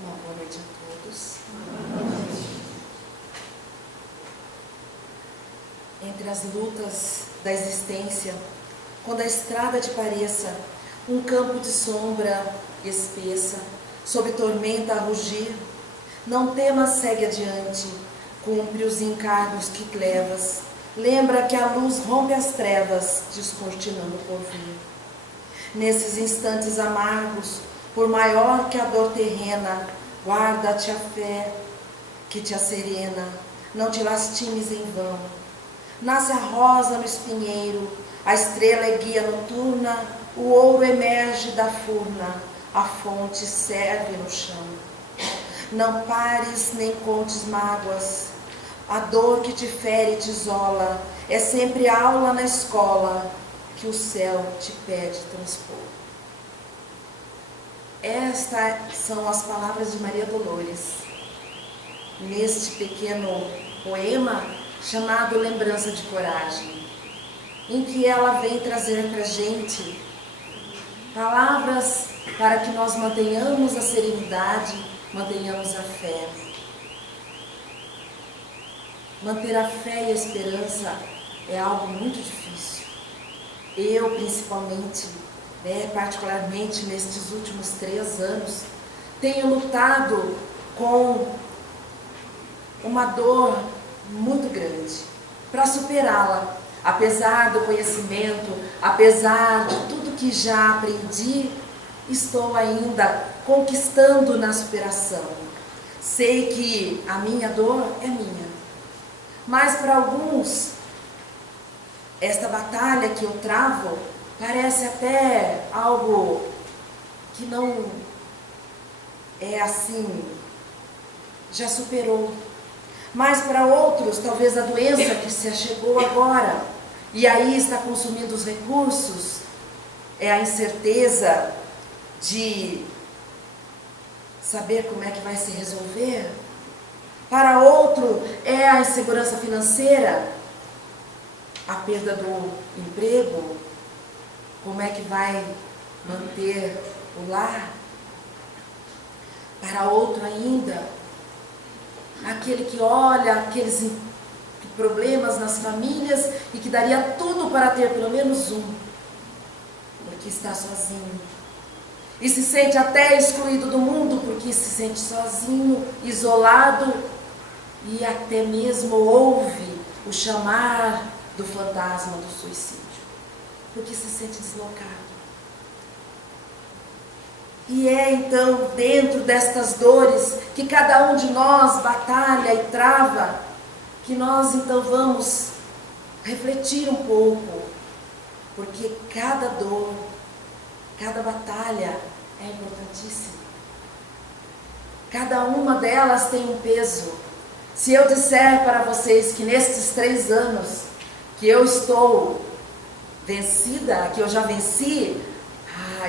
Uma boa noite a todos. Entre as lutas da existência, quando a estrada te pareça um campo de sombra espessa, sob tormenta a rugir, não temas, segue adiante, cumpre os encargos que levas, lembra que a luz rompe as trevas, descortinando o porvir. Nesses instantes amargos, por maior que a dor terrena, guarda-te a fé que te acerena, não te lastimes em vão. Nasce a rosa no espinheiro, a estrela é guia noturna, o ouro emerge da furna, a fonte serve no chão. Não pares nem contes mágoas, a dor que te fere e te isola, é sempre aula na escola que o céu te pede transpor. Estas são as palavras de Maria Dolores, neste pequeno poema chamado Lembrança de Coragem, em que ela vem trazer para a gente palavras para que nós mantenhamos a serenidade, mantenhamos a fé. Manter a fé e a esperança é algo muito difícil. Eu, principalmente, particularmente nestes últimos 3 anos, tenho lutado com uma dor muito grande para superá-la. Apesar do conhecimento, apesar de tudo que já aprendi, estou ainda conquistando na superação. Sei que a minha dor é minha, mas para alguns, esta batalha que eu travo parece até algo que não é assim, já superou. Mas para outros, talvez a doença que se chegou agora e aí está consumindo os recursos, é a incerteza de saber como é que vai se resolver. Para outro, é a insegurança financeira, a perda do emprego, como é que vai manter o lar. Para outro ainda, aquele que olha aqueles problemas nas famílias e que daria tudo para ter pelo menos um, porque está sozinho. E se sente até excluído do mundo, porque se sente sozinho, isolado, e até mesmo ouve o chamar do fantasma do suicídio, porque se sente deslocado. E é então dentro destas dores que cada um de nós batalha e trava, que nós então vamos refletir um pouco, porque cada dor, cada batalha é importantíssima. Cada uma delas tem um peso. Se eu disser para vocês que nestes 3 anos que eu estou vencida, que eu já venci,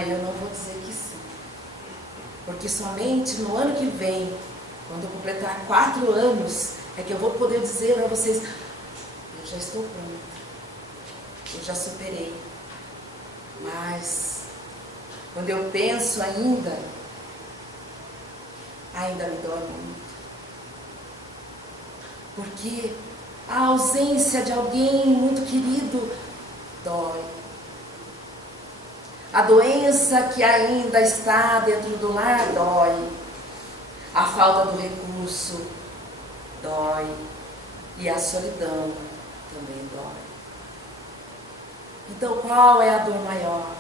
eu não vou dizer que sim. Porque somente no ano que vem, quando eu completar 4 anos, é que eu vou poder dizer para vocês, eu já estou pronta, eu já superei. Mas, quando eu penso ainda me dói muito. Porque a ausência de alguém muito querido dói. A doença que ainda está dentro do lar dói. A falta do recurso dói. E a solidão também dói. Então, qual é a dor maior?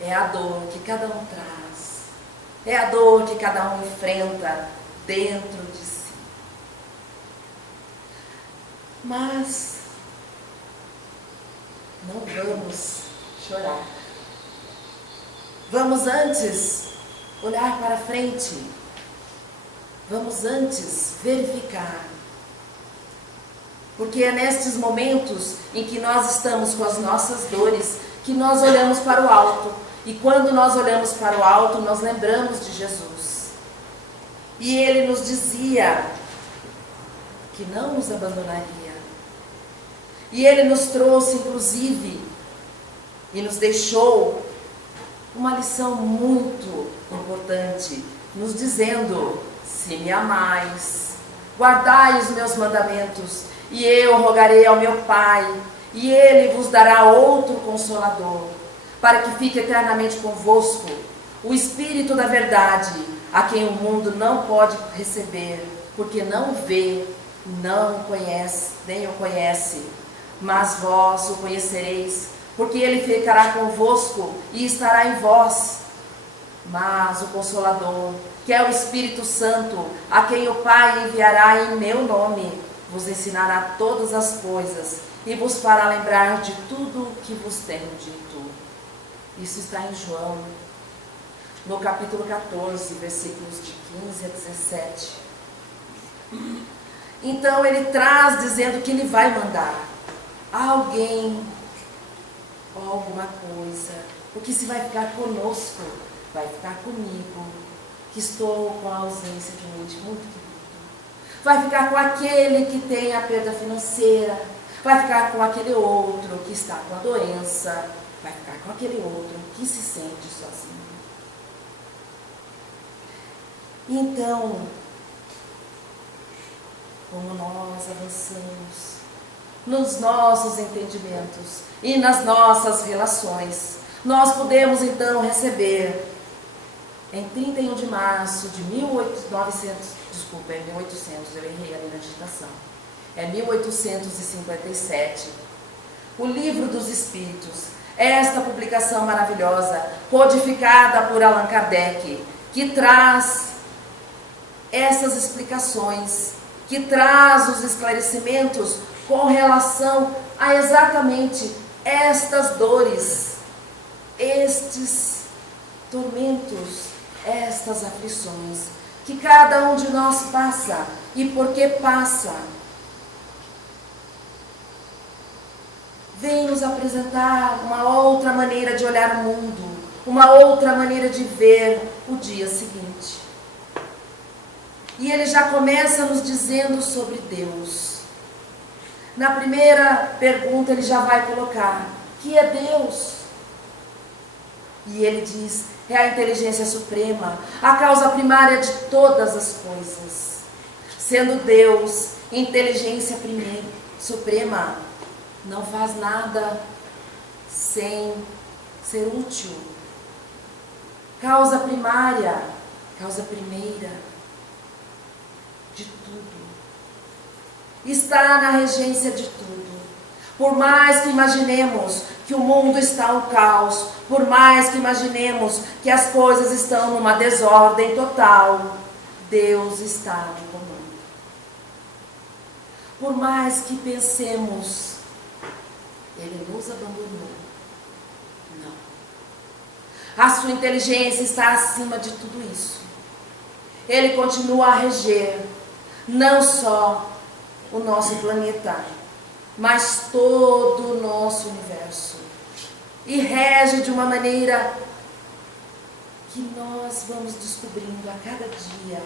É a dor que cada um traz. É a dor que cada um enfrenta dentro de si. Mas não vamos chorar. Vamos antes olhar para frente. Vamos antes verificar. Porque é nestes momentos em que nós estamos com as nossas dores que nós olhamos para o alto. E quando nós olhamos para o alto, nós lembramos de Jesus. E Ele nos dizia que não nos abandonaria. E Ele nos trouxe, inclusive, e nos deixou uma lição muito importante. nos dizendo: se me amais, guardai os meus mandamentos, e eu rogarei ao meu Pai, e Ele vos dará outro Consolador, para que fique eternamente convosco, o Espírito da verdade, a quem o mundo não pode receber, porque não vê, não conhece, nem o conhece, mas vós o conhecereis, porque Ele ficará convosco e estará em vós. Mas o Consolador, que é o Espírito Santo, a quem o Pai enviará em meu nome, vos ensinará todas as coisas e vos fará lembrar de tudo o que vos tenho dito. Isso está em João, no capítulo 14, versículos de 15 a 17. Então ele traz dizendo que ele vai mandar alguém ou alguma coisa, porque se vai ficar conosco, vai ficar comigo, que estou com a ausência de um ente muito querido. Vai ficar com aquele que tem a perda financeira, vai ficar com aquele outro que está com a doença, vai ficar com aquele outro que se sente sozinho. Então, como nós avançamos nos nossos entendimentos e nas nossas relações, nós podemos então receber em 31 de março de 1800, eu errei ali na digitação, é 1857, o Livro dos Espíritos, esta publicação maravilhosa, codificada por Allan Kardec, que traz essas explicações, que traz os esclarecimentos com relação a exatamente estas dores, estes tormentos, estas aflições que cada um de nós passa. E por que passa? Vem nos apresentar uma outra maneira de olhar o mundo, uma outra maneira de ver o dia seguinte. E ele já começa nos dizendo sobre Deus. Na primeira pergunta ele já vai colocar: que é Deus? E ele diz: é a inteligência suprema, a causa primária de todas as coisas. Sendo Deus inteligência suprema, não faz nada sem ser útil. Causa primária, causa primeira de tudo. Está na regência de tudo. Por mais que imaginemos que o mundo está um caos, por mais que imaginemos que as coisas estão numa desordem total, Deus está no comando. Por mais que pensemos, Ele nos abandonou, não. A sua inteligência está acima de tudo isso. Ele continua a reger, não só o nosso planeta, mas todo o nosso universo. E rege de uma maneira que nós vamos descobrindo a cada dia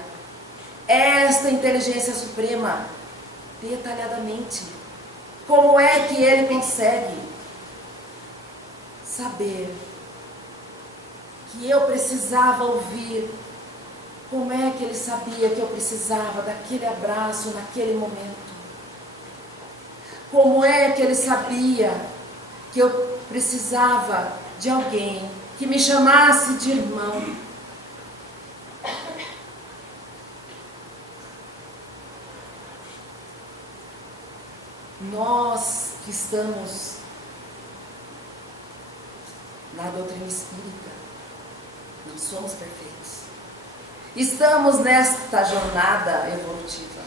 esta inteligência suprema detalhadamente. Como é que ele consegue saber que eu precisava ouvir? Como é que ele sabia que eu precisava daquele abraço naquele momento? Como é que ele sabia que eu precisava de alguém que me chamasse de irmão? Nós que estamos na doutrina espírita, não somos perfeitos. Estamos nesta jornada evolutiva.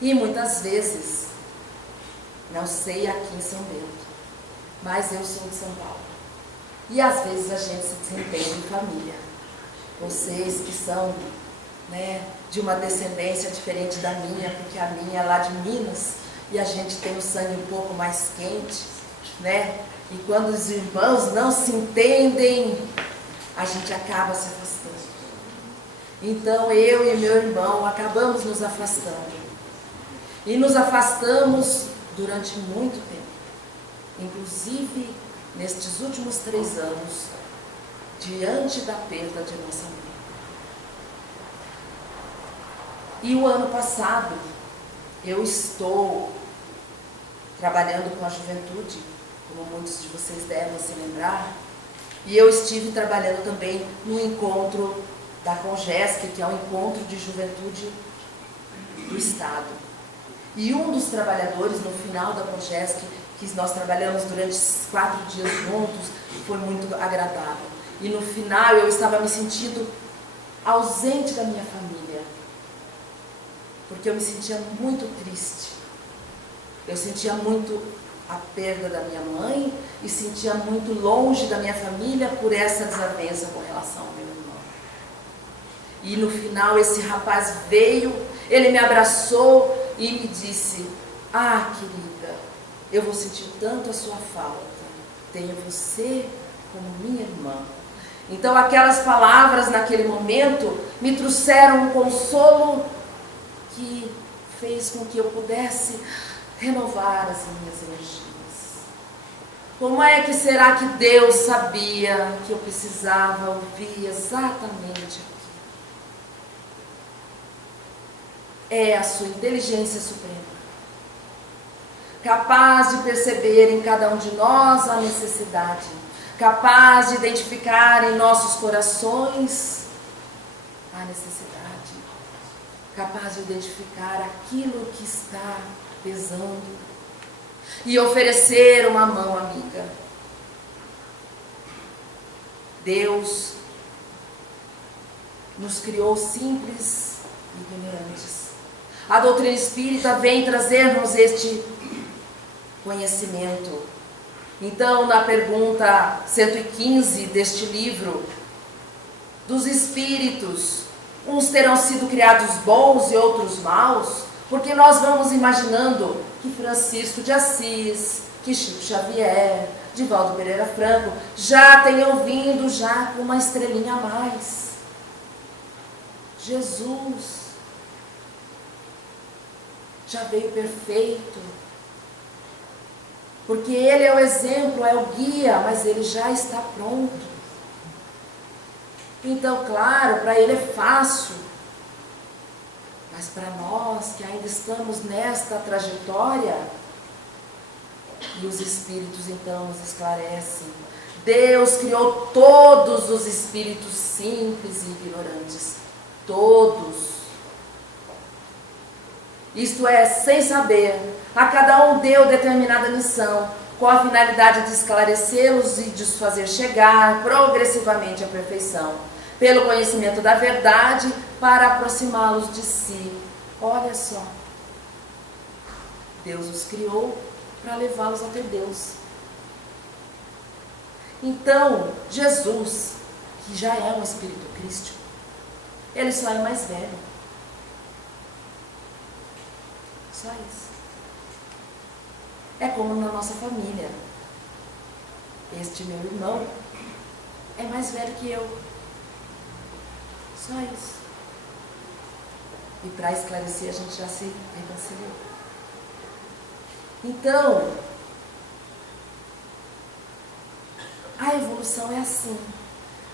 E muitas vezes, não sei aqui em São Bento, mas eu sou de São Paulo. E às vezes a gente se desentende em família. Vocês que são, de uma descendência diferente da minha, porque a minha é lá de Minas, e a gente tem o sangue um pouco mais quente, E quando os irmãos não se entendem, a gente acaba se afastando. Então eu e meu irmão acabamos nos afastando. E nos afastamos durante muito tempo. Inclusive, nestes últimos 3 anos, diante da perda de nossa mãe. E o ano passado, eu estou trabalhando com a juventude, como muitos de vocês devem se lembrar, e eu estive trabalhando também no encontro da Congesc, que é um encontro de juventude do Estado. E um dos trabalhadores, no final da Congesc, que nós trabalhamos durante 4 dias juntos, foi muito agradável. E no final eu estava me sentindo ausente da minha família, porque eu me sentia muito triste. Eu sentia muito a perda da minha mãe e sentia muito longe da minha família por essa desavença com relação ao meu irmão. E no final esse rapaz veio, ele me abraçou e me disse: ah, querida, eu vou sentir tanto a sua falta, tenho você como minha irmã. Então aquelas palavras naquele momento me trouxeram um consolo que fez com que eu pudesse renovar as minhas energias. Como é que será que Deus sabia que eu precisava ouvir exatamente aquilo? É a sua inteligência suprema, capaz de perceber em cada um de nós a necessidade, capaz de identificar em nossos corações a necessidade, capaz de identificar aquilo que está pesando e oferecer uma mão amiga. Deus nos criou simples e ignorantes. A doutrina espírita vem trazer-nos este conhecimento. Então, na pergunta 115 deste livro, dos espíritos, uns terão sido criados bons e outros maus, porque nós vamos imaginando que Francisco de Assis, que Chico Xavier, Divaldo Pereira Franco, já tenham vindo já com uma estrelinha a mais. Jesus já veio perfeito, porque Ele é o exemplo, é o guia, mas Ele já está pronto. Então, claro, para Ele é fácil, mas para nós que ainda estamos nesta trajetória, e os Espíritos então nos esclarecem, Deus criou todos os espíritos simples e ignorantes, todos. Isto é, sem saber, a cada um deu determinada missão, com a finalidade de esclarecê-los e de os fazer chegar progressivamente à perfeição, pelo conhecimento da verdade, para aproximá-los de si. Olha só, Deus os criou para levá-los até Deus. Então, Jesus, que já é um espírito crístico, ele só é mais velho. Só isso. É como na nossa família. Este meu irmão é mais velho que eu. Só isso. E para esclarecer, a gente já se reconciliou. Então, a evolução é assim.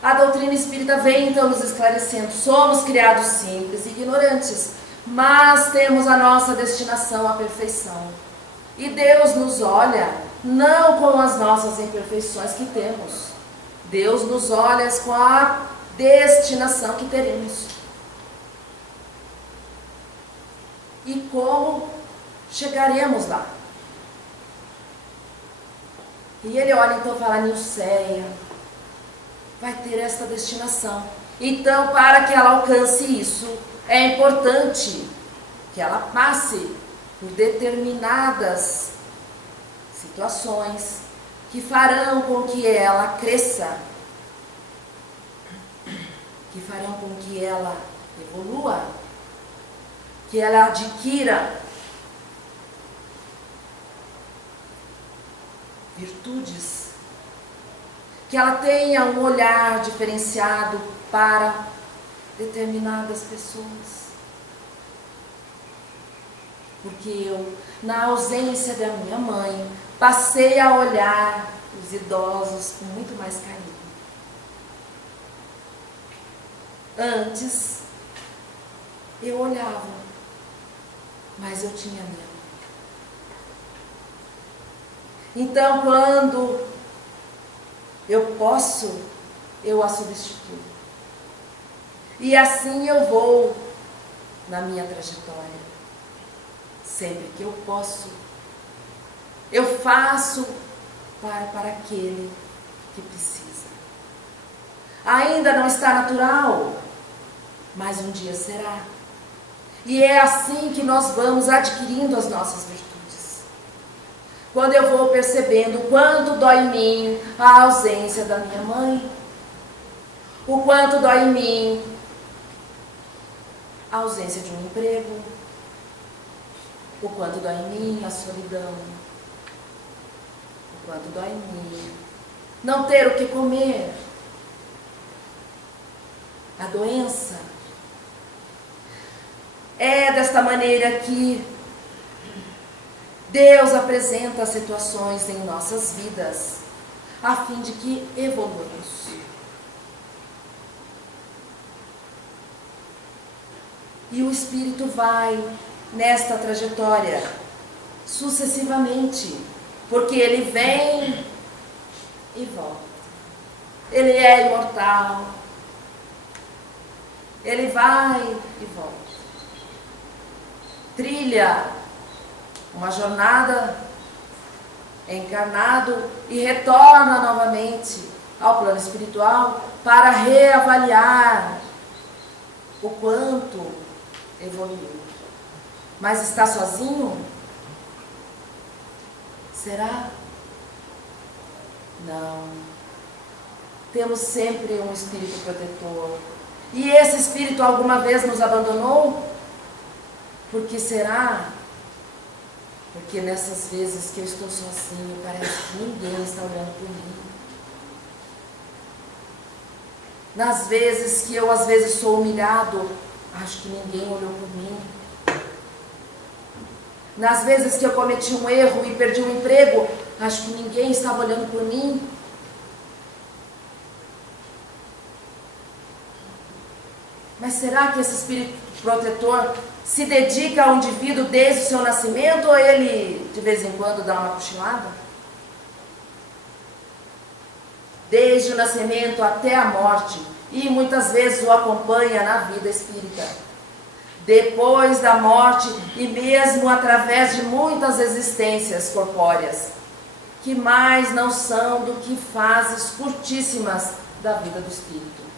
A doutrina espírita vem então nos esclarecendo. Somos criados simples e ignorantes, mas temos a nossa destinação à perfeição. E Deus nos olha não com as nossas imperfeições que temos. Deus nos olha com a destinação que teremos. E como chegaremos lá. E Ele olha então e fala: Nilceia vai ter esta destinação. Então, para que ela alcance isso, é importante que ela passe por determinadas situações que farão com que ela cresça, que farão com que ela evolua, que ela adquira virtudes, que ela tenha um olhar diferenciado para determinadas pessoas. Porque eu, na ausência da minha mãe, passei a olhar os idosos com muito mais carinho. Antes, Eu olhava, mas eu tinha medo. Então, quando eu posso, eu a substituo. E assim eu vou na minha trajetória. Sempre que eu posso, eu faço para aquele que precisa. Ainda não está natural, mas um dia será. E é assim que nós vamos adquirindo as nossas virtudes. Quando eu vou percebendo o quanto dói em mim a ausência da minha mãe, o quanto dói em mim a ausência de um emprego, o quanto dói em mim a solidão, o quanto dói em mim não ter o que comer, a doença. É desta maneira que Deus apresenta as situações em nossas vidas, a fim de que evoluamos. E o Espírito vai nesta trajetória sucessivamente, porque ele vem e volta. Ele é imortal. Ele vai e volta. Trilha uma jornada encarnado e retorna novamente ao plano espiritual para reavaliar o quanto evoluiu. Mas está sozinho? Será? Não. Temos sempre um espírito protetor. E esse espírito alguma vez nos abandonou? Por que será? Porque nessas vezes que eu estou sozinho, parece que ninguém está olhando por mim. Nas vezes que eu às vezes sou humilhado, acho que ninguém olhou por mim. Nas vezes que eu cometi um erro e perdi um emprego, acho que ninguém estava olhando por mim. Mas será que esse espírito protetor se dedica ao indivíduo desde o seu nascimento ou ele de vez em quando dá uma cochilada? Desde o nascimento até a morte, e muitas vezes o acompanha na vida espírita. Depois da morte e mesmo através de muitas existências corpóreas, que mais não são do que fases curtíssimas da vida do espírito.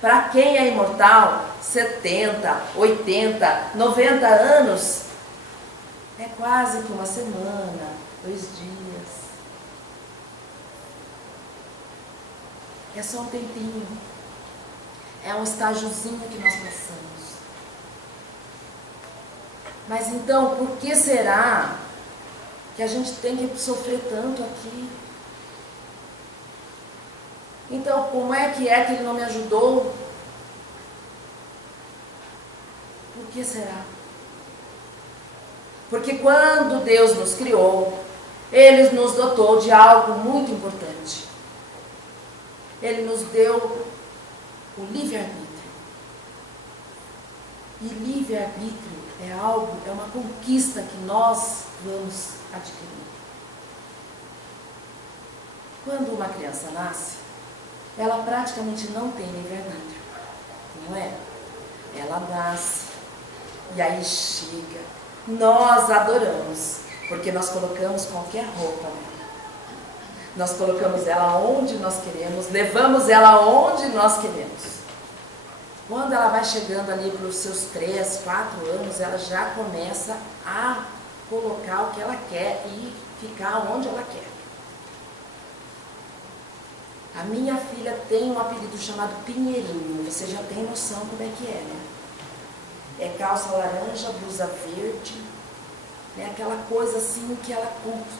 Para quem é imortal, 70, 80, 90 anos, é quase que uma semana, 2 dias. É só um tempinho. É um estágiozinho que nós passamos. Mas então, por que será que a gente tem que sofrer tanto aqui? Então, como é que ele não me ajudou? Por que será? Porque quando Deus nos criou, Ele nos dotou de algo muito importante. Ele nos deu o livre-arbítrio. E livre-arbítrio é uma conquista que nós vamos adquirir. Quando uma criança nasce, ela praticamente não tem livre-arbítrio, não é? Ela nasce, e aí chega. Nós adoramos, porque nós colocamos qualquer roupa nela. Nós colocamos ela onde nós queremos, levamos ela onde nós queremos. Quando ela vai chegando ali para os seus 3, 4 anos, ela já começa a colocar o que ela quer e ficar onde ela quer. A minha filha tem um apelido chamado Pinheirinho, você já tem noção como é que é, né? É calça laranja, blusa verde, né? Aquela coisa assim que ela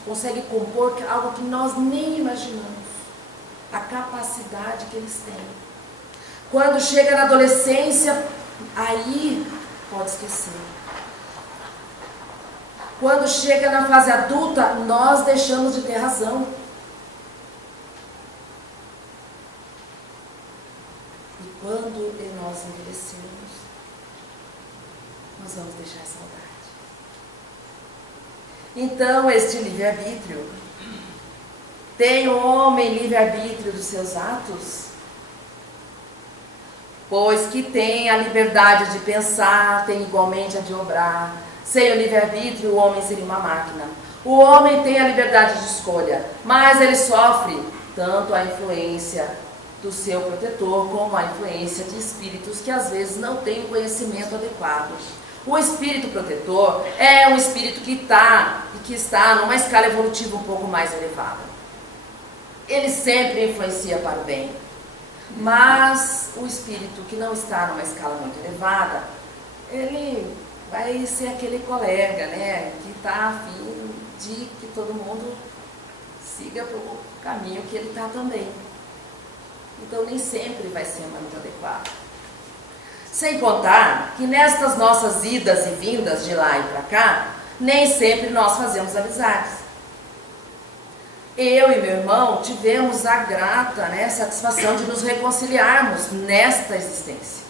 consegue compor algo que nós nem imaginamos, a capacidade que eles têm. Quando chega na adolescência, aí pode esquecer. Quando chega na fase adulta, nós deixamos de ter razão. E quando nós envelhecemos, nós vamos deixar saudade. Então, este livre-arbítrio, tem o homem livre-arbítrio dos seus atos? Pois que tem a liberdade de pensar, tem igualmente a de obrar. Sem o livre-arbítrio, o homem seria uma máquina. O homem tem a liberdade de escolha, mas ele sofre tanto a influência do seu protetor, como a influência de espíritos que às vezes não têm o conhecimento adequado. O espírito protetor é um espírito que está numa escala evolutiva um pouco mais elevada. Ele sempre influencia para o bem. Mas o espírito que não está numa escala muito elevada, ele vai ser aquele colega, né, que está a fim de que todo mundo siga para o caminho que ele está também. Então nem sempre vai ser muito adequado. Sem contar que nestas nossas idas e vindas de lá e para cá, nem sempre nós fazemos amizades. Eu e meu irmão tivemos a grata, satisfação de nos reconciliarmos nesta existência.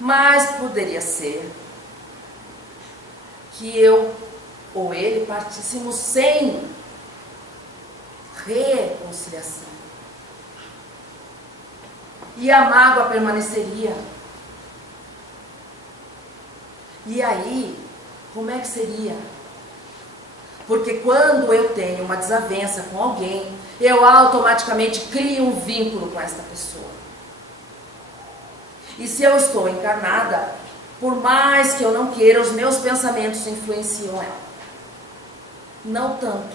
Mas poderia ser que eu ou ele partíssemos sem reconciliação. E a mágoa permaneceria. E aí, como é que seria? Porque quando eu tenho uma desavença com alguém, eu automaticamente crio um vínculo com esta pessoa. E se eu estou encarnada, por mais que eu não queira, os meus pensamentos influenciam ela. Não tanto,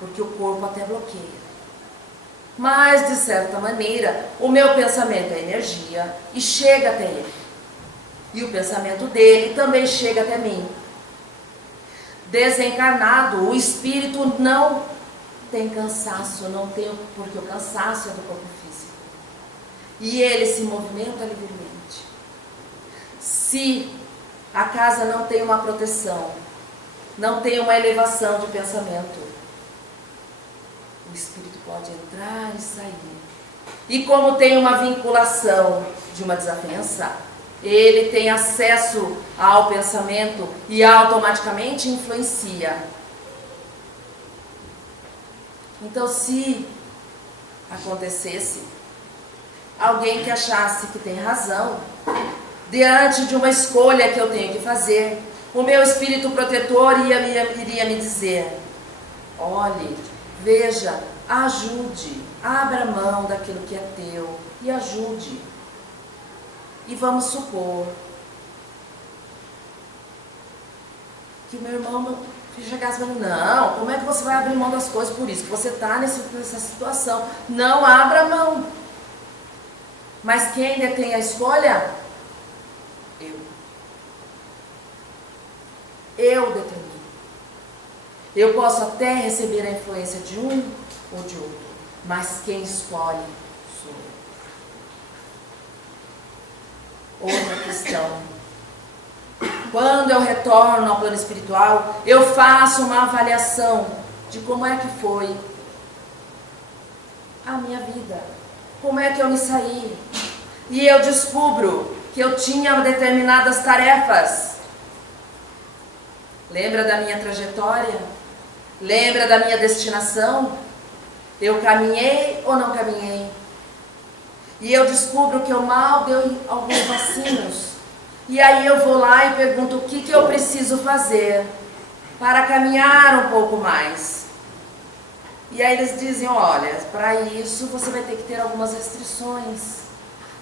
porque o corpo até bloqueia. Mas, de certa maneira, o meu pensamento é energia e chega até ele. E o pensamento dele também chega até mim. Desencarnado, o espírito não tem cansaço, porque o cansaço é do corpo físico. E ele se movimenta livremente. Se a casa não tem uma proteção, não tem uma elevação de pensamento, o espírito pode entrar e sair. E como tem uma vinculação de uma desavença, ele tem acesso ao pensamento e automaticamente influencia. Então, se acontecesse alguém que achasse que tem razão, diante de uma escolha que eu tenho que fazer, o meu espírito protetor iria me dizer: olhe, veja, ajude, abra mão daquilo que é teu e ajude. E vamos supor que o meu irmão chegasse e falasse: não, como é que você vai abrir mão das coisas por isso? Que você está nessa situação. Não abra mão. Mas quem detém a escolha? Eu determino. Eu posso até receber a influência de um ou de outro, mas quem escolhe sou eu. Outra questão. Quando eu retorno ao plano espiritual, eu faço uma avaliação de como é que foi a minha vida, como é que eu me saí. E eu descubro que eu tinha determinadas tarefas. Lembra da minha trajetória? Lembra da minha destinação? Eu caminhei ou não caminhei? E eu descubro que eu mal dei alguns passinhos. E aí eu vou lá e pergunto o que eu preciso fazer para caminhar um pouco mais. E aí eles dizem: olha, para isso você vai ter que ter algumas restrições.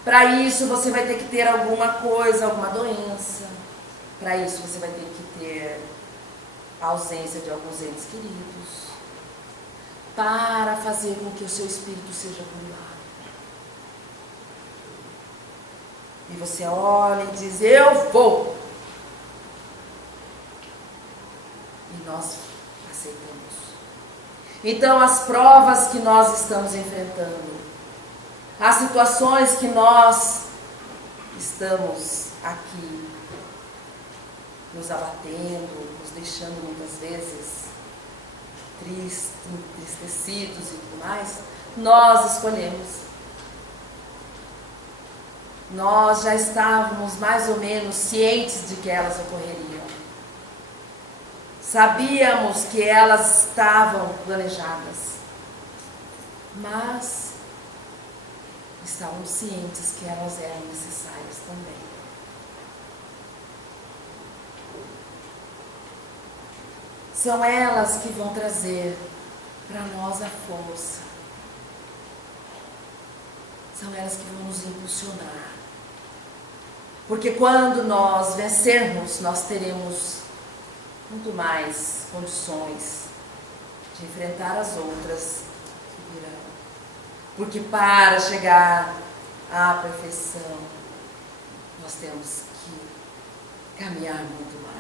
Para isso você vai ter que ter alguma coisa, alguma doença. Para isso você vai ter que ter a ausência de alguns entes queridos. Para fazer com que o seu espírito seja curado. E você olha e diz: eu vou. E nós aceitamos. Então as provas que nós estamos enfrentando, as situações que nós estamos aqui nos abatendo, nos deixando muitas vezes entristecidos e tudo mais, nós escolhemos. nós já estávamos mais ou menos cientes de que elas ocorreriam. Sabíamos que elas estavam planejadas, mas estávamos cientes que elas eram necessárias também. São elas que vão trazer para nós a força. São elas que vão nos impulsionar. Porque quando nós vencermos, nós teremos muito mais condições de enfrentar as outras que virão. Porque para chegar à perfeição, nós temos que caminhar muito mais.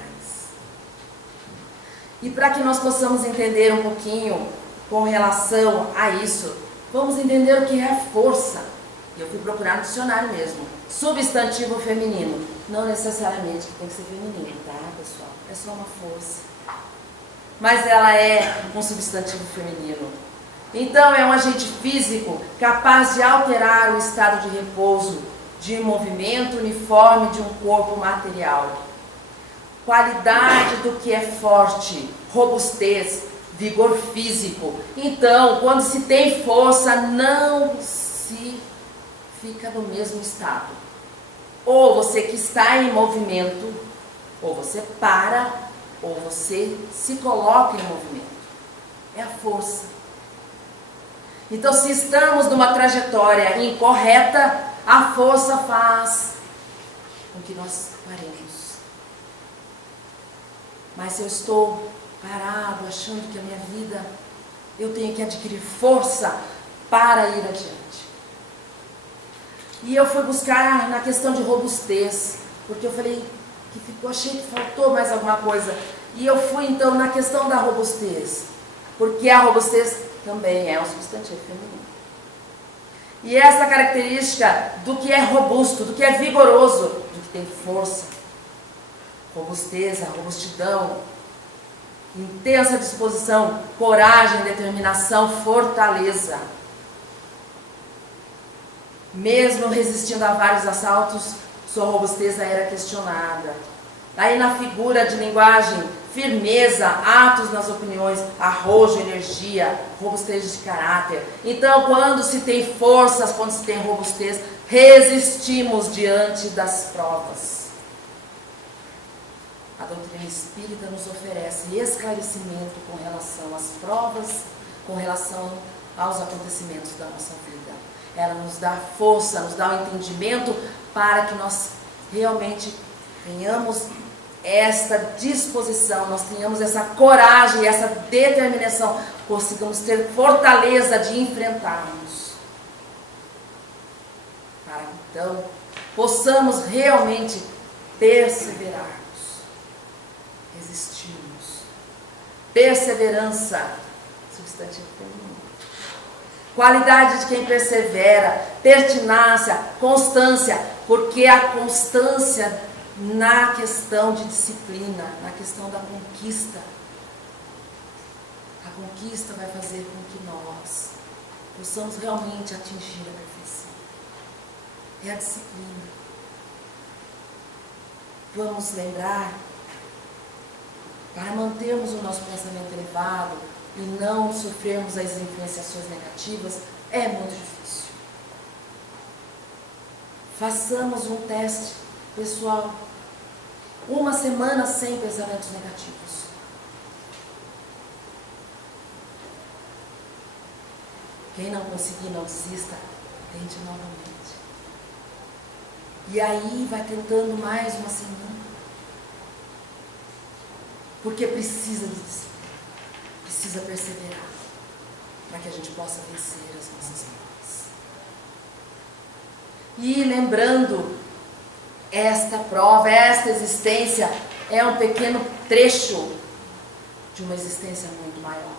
E para que nós possamos entender um pouquinho com relação a isso, vamos entender o que é força. Eu fui procurar no dicionário mesmo. Substantivo feminino. Não necessariamente tem que ser feminino, tá, pessoal? É só uma força. Mas ela é um substantivo feminino. Então, é um agente físico capaz de alterar o estado de repouso, de movimento uniforme de um corpo material. Qualidade do que é forte, robustez, vigor físico. Então, quando se tem força, não se fica no mesmo estado. Ou você que está em movimento, ou você para, ou você se coloca em movimento. É a força. Então, se estamos numa trajetória incorreta, a força faz com que nós paremos. Mas se eu estou parado, achando que a minha vida, eu tenho que adquirir força para ir adiante. E eu fui buscar na questão de robustez, porque eu falei que achei que faltou mais alguma coisa. E eu fui então na questão da robustez, porque a robustez também é um substantivo feminino. E essa característica do que é robusto, do que é vigoroso, do que tem força, robustez, robustidão, intensa disposição, coragem, determinação, fortaleza. Mesmo resistindo a vários assaltos, sua robustez era questionada. Aí na figura de linguagem, firmeza, atos nas opiniões, arrojo, energia, robustez de caráter. Então, quando se tem forças, quando se tem robustez, resistimos diante das provas. A doutrina espírita nos oferece esclarecimento com relação às provas, com relação aos acontecimentos da nossa vida. Ela nos dá força, nos dá o entendimento para que nós realmente tenhamos esta disposição, nós tenhamos essa coragem, essa determinação, consigamos ter fortaleza de enfrentarmos. Para que então possamos realmente perseverarmos, resistirmos. Perseverança, substantivo feminino. Qualidade de quem persevera, pertinácia, constância, porque a constância na questão de disciplina, na questão da conquista, a conquista vai fazer com que nós possamos realmente atingir a perfeição. É a disciplina. Vamos lembrar, para mantermos o nosso pensamento elevado e não sofrermos as influenciações negativas, é muito difícil. Façamos um teste pessoal. Uma semana sem pensamentos negativos. Quem não conseguir, não desista, tente novamente. E aí vai tentando mais uma semana. Porque precisa de disciplina, precisa perseverar, para que a gente possa vencer as nossas provas. E lembrando, esta prova, esta existência é um pequeno trecho de uma existência muito maior.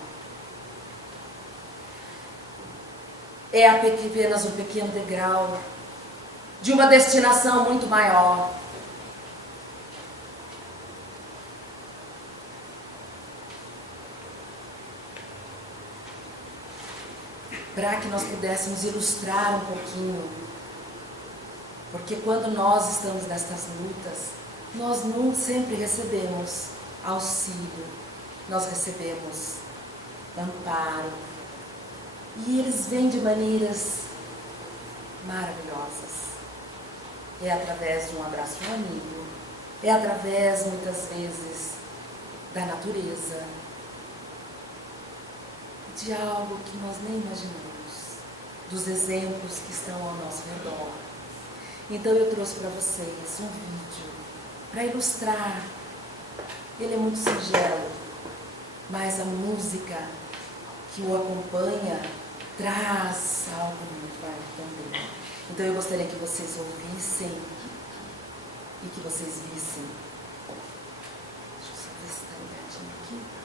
É apenas um pequeno degrau de uma destinação muito maior. Para que nós pudéssemos ilustrar um pouquinho Porque quando nós estamos nestas lutas, nós não sempre recebemos auxílio, nós recebemos amparo. E eles vêm de maneiras maravilhosas. É através de um abraço de um amigo, é através, muitas vezes, da natureza, de algo que nós nem imaginamos, dos exemplos que estão ao nosso redor. Então eu trouxe para vocês um vídeo para ilustrar. Ele é muito singelo, mas a música que o acompanha traz algo muito forte também. Então eu gostaria que vocês ouvissem e que vocês vissem. Deixa eu só ver se está ligadinho aqui.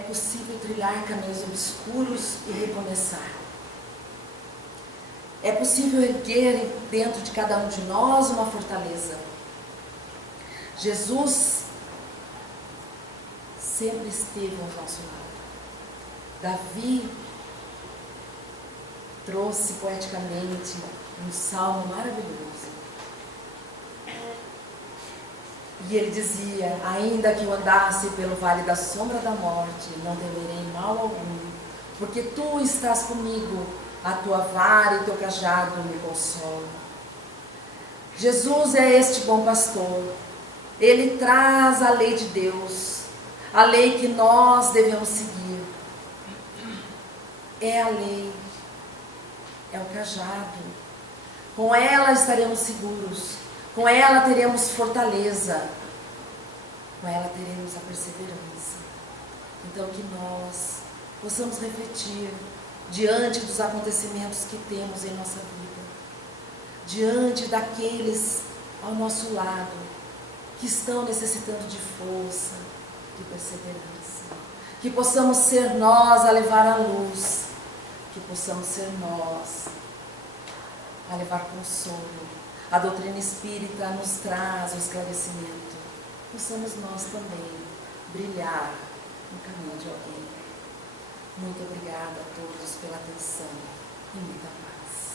possível trilhar caminhos obscuros e recomeçar. É possível erguer dentro de cada um de nós uma fortaleza. Jesus sempre esteve ao nosso lado. Davi trouxe poeticamente um salmo maravilhoso. E ele dizia: ainda que eu andasse pelo vale da sombra da morte, não temerei mal algum, porque tu estás comigo, a tua vara e teu cajado me consolam. Jesus é este bom pastor. Ele traz a lei de Deus, a lei que nós devemos seguir. É a lei, é o cajado. Com ela estaremos seguros, com ela teremos fortaleza, com ela teremos a perseverança. Então que nós possamos refletir diante dos acontecimentos que temos em nossa vida, diante daqueles ao nosso lado que estão necessitando de força, de perseverança, que possamos ser nós a levar a luz, que possamos ser nós a levar consolo. A doutrina espírita nos traz o esclarecimento. Possamos nós também brilhar no caminho de alguém. Muito obrigada a todos pela atenção e muita paz.